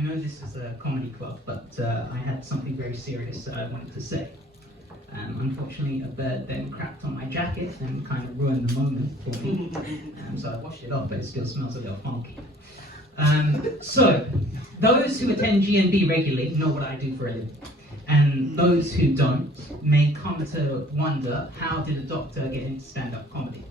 I know this is a comedy club, but I had something very serious that I wanted to say. Unfortunately, a bird then crapped on my jacket and kind of ruined the moment for me. So I washed it off, but it still smells a little funky. So, those who attend G&B regularly know what I do for a living. And those who don't may come to wonder, how did a doctor get into stand-up comedy?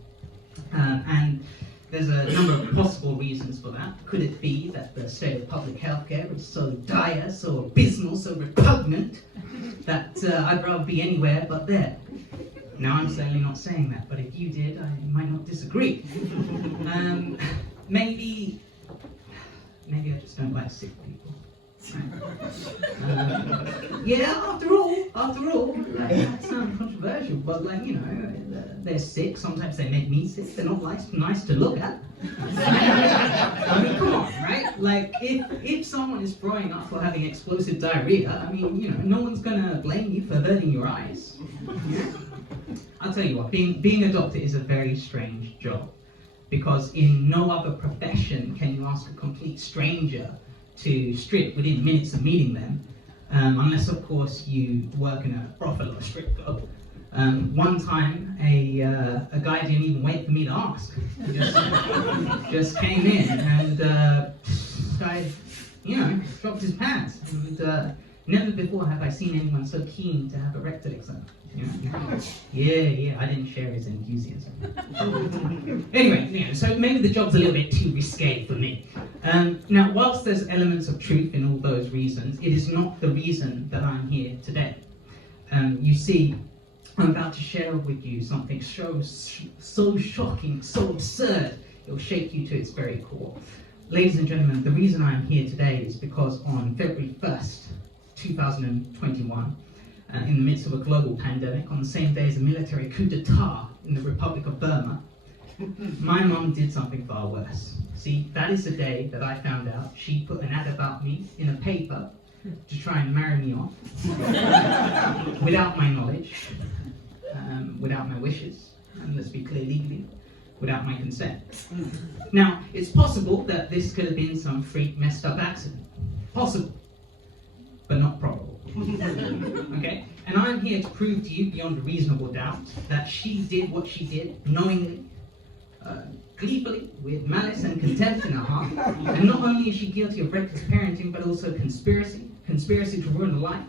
And there's a number of possible reasons for that. Could it be that the state of public healthcare is so dire, so abysmal, so repugnant, that I'd rather be anywhere but there? Now, I'm certainly not saying that, but if you did, I might not disagree. Maybe I just don't like sick people. Yeah, after all, that sounds controversial, but they're sick, sometimes they make me sick, they're not nice to look at. I mean, come on, right? Like, if someone is throwing up or having explosive diarrhea, I mean, no one's gonna blame you for averting your eyes. Yeah? I'll tell you what, being a doctor is a very strange job, because in no other profession can you ask a complete stranger to strip within minutes of meeting them, unless of course you work in a brothel or a strip club. One time, a guy didn't even wait for me to ask. He just came in and guy, dropped his pants. And never before have I seen anyone so keen to have a rectal exam. Yeah, I didn't share his enthusiasm. Anyway, so maybe the job's a little bit too risque for me. Now, whilst there's elements of truth in all those reasons, it is not the reason that I'm here today. You see, I'm about to share with you something so shocking, so absurd, it will shake you to its very core. Ladies and gentlemen, the reason I'm here today is because on February 1st, 2021, in the midst of a global pandemic, on the same day as a military coup d'etat in the Republic of Burma, my mum did something far worse. See, that is the day that I found out she put an ad about me in a paper to try and marry me off, without my knowledge, without my wishes, and let's be clear, legally, without my consent. Now, it's possible that this could have been some freak messed up accident. Possible, but not probable. Okay? And I'm here to prove to you beyond a reasonable doubt that she did what she did knowingly, gleefully, with malice and contempt in her heart. And not only is she guilty of reckless parenting, but also conspiracy to ruin a life,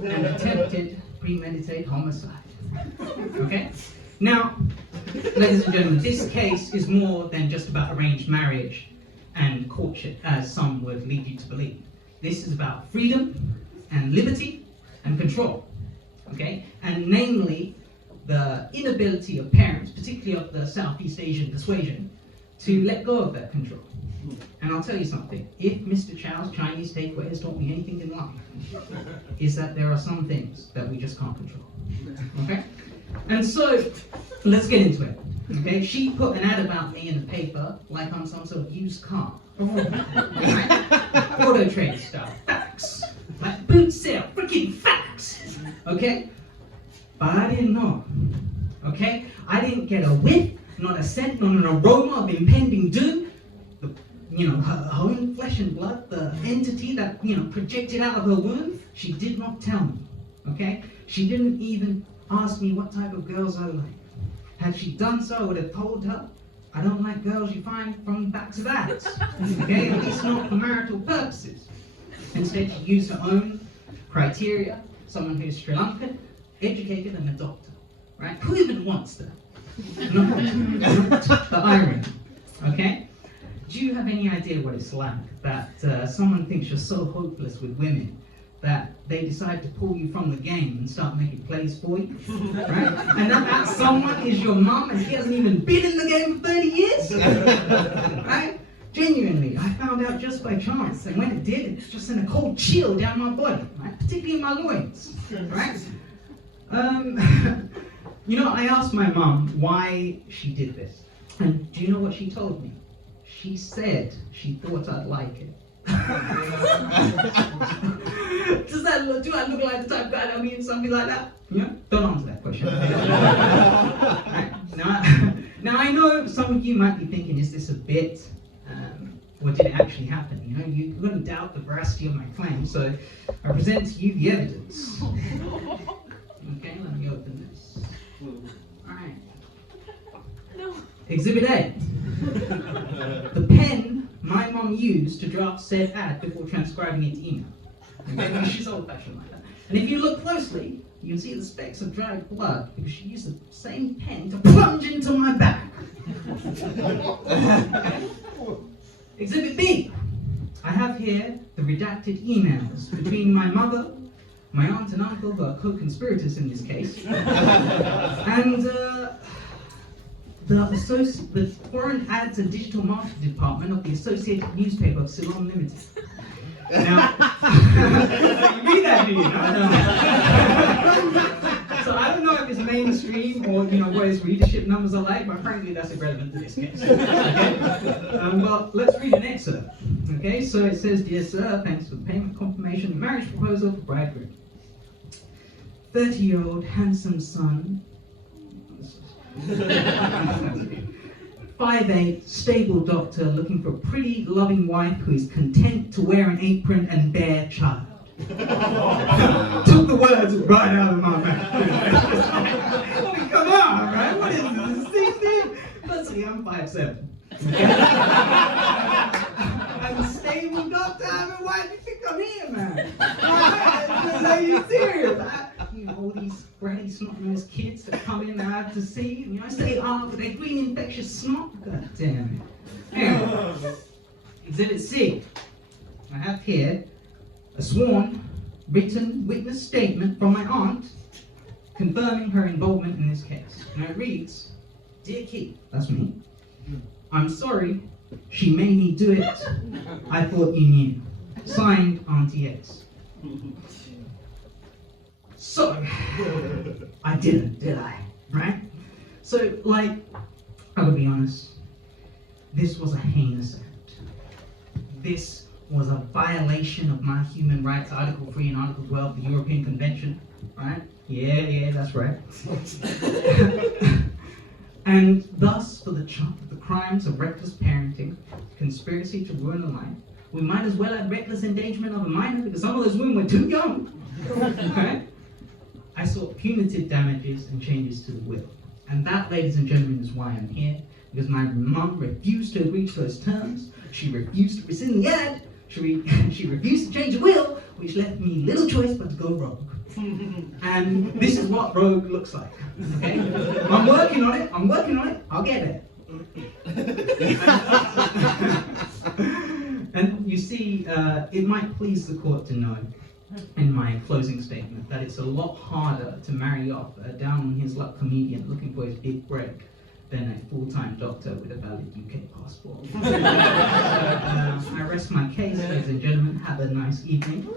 and attempted premeditated homicide. Okay? Now, ladies and gentlemen, this case is more than just about arranged marriage and courtship, as some would lead you to believe. This is about freedom and liberty and control, okay? And namely, the inability of parents, particularly of the Southeast Asian persuasion, to let go of that control. And I'll tell you something, if Mr. Chow's Chinese takeaway has taught me anything in life, is that there are some things that we just can't control, okay? And so, let's get into it, okay? She put an ad about me in the paper like I'm some sort of used car. Right? Auto trade stuff, facts, like boot sale, freaking facts, okay? But I didn't know, okay? I didn't get a whiff, not a scent, not an aroma of impending doom. Her own flesh and blood, the entity that, projected out of her womb, she did not tell me, okay? She didn't even ask me what type of girls I like. Had she done so, I would have told her, I don't like girls you find from back to that, okay? At least not for marital purposes. Instead, she used her own criteria, someone who's Sri Lankan, educated, and a doctor, right? Who even wants that? Not the irony, okay? Do you have any idea what it's like that someone thinks you're so hopeless with women that they decide to pull you from the game and start making plays for you, right? And that someone is your mum and she hasn't even been in the game for 30 years, right? Genuinely, I found out just by chance, and when it did, it just sent a cold chill down my body, right? Particularly in my loins, right? I asked my mum why she did this, and do you know what she told me? She said she thought I'd like it. Do I look like the type of guy that means something like that? Don't answer that question. Right? Now I know some of you might be thinking, is this a bit? Or did it actually happen? You know, you couldn't doubt the veracity of my claim, so I present to you the evidence. Okay, let me open this. Alright. No. Exhibit A. The pen my mom used to draft said ad before transcribing it to email. Okay, she's old-fashioned like that. And if you look closely, you can see the specks of dried blood because she used the same pen to plunge into my back. Exhibit B. I have here the redacted emails between my mother, my aunt and uncle, who are co-conspirators in this case, and the Foreign Ads and Digital Marketing Department of the Associated Newspaper of Ceylon Limited. Now, you read that, do you? No. So I don't know if it's mainstream or what his readership numbers are like, but frankly that's irrelevant to this case. Okay? Well, let's read an excerpt. Okay, so it says, "Dear sir, thanks for the payment confirmation, marriage proposal for bridegroom. 30-year-old handsome son, 5'8", stable doctor looking for a pretty, loving wife who is content to wear an apron and bear child." Took the words right out of my mouth. I mean, come on, right? What is this? Steve? Firstly, I'm 5'7". Okay? I'm a stable doctor. I mean, why do you think I'm here, man? Are you serious? All these bratty, snot-nosed kids that come in and I have to see. I say, but they green infectious snot. God damn it. Anyway, Exhibit C. I have here a sworn, written witness statement from my aunt confirming her involvement in this case. And it reads, "Dear Keith," that's me, "I'm sorry she made me do it. I thought you knew. Signed, Auntie X." So, I didn't, did I? Right? So, I gotta be honest, this was a heinous act. This was a violation of my human rights, Article 3 and Article 12 of the European Convention, right? Yeah, that's right. And thus, for the crimes of reckless parenting, conspiracy to ruin a life, we might as well add reckless endangerment of a minor because some of those women were too young. Okay? I sought punitive damages and changes to the will. And that, ladies and gentlemen, is why I'm here. Because my mum refused to agree to those terms. She refused to rescind the ad. She refused to change the will, which left me little choice but to go rogue. And this is what rogue looks like. Okay? I'm working on it. I'll get it. And you see, it might please the court to know in my closing statement that it's a lot harder to marry off a down-on-his-luck comedian looking for his big break than a full-time doctor with a valid UK passport. So, I rest my case, ladies and gentlemen. Have a nice evening.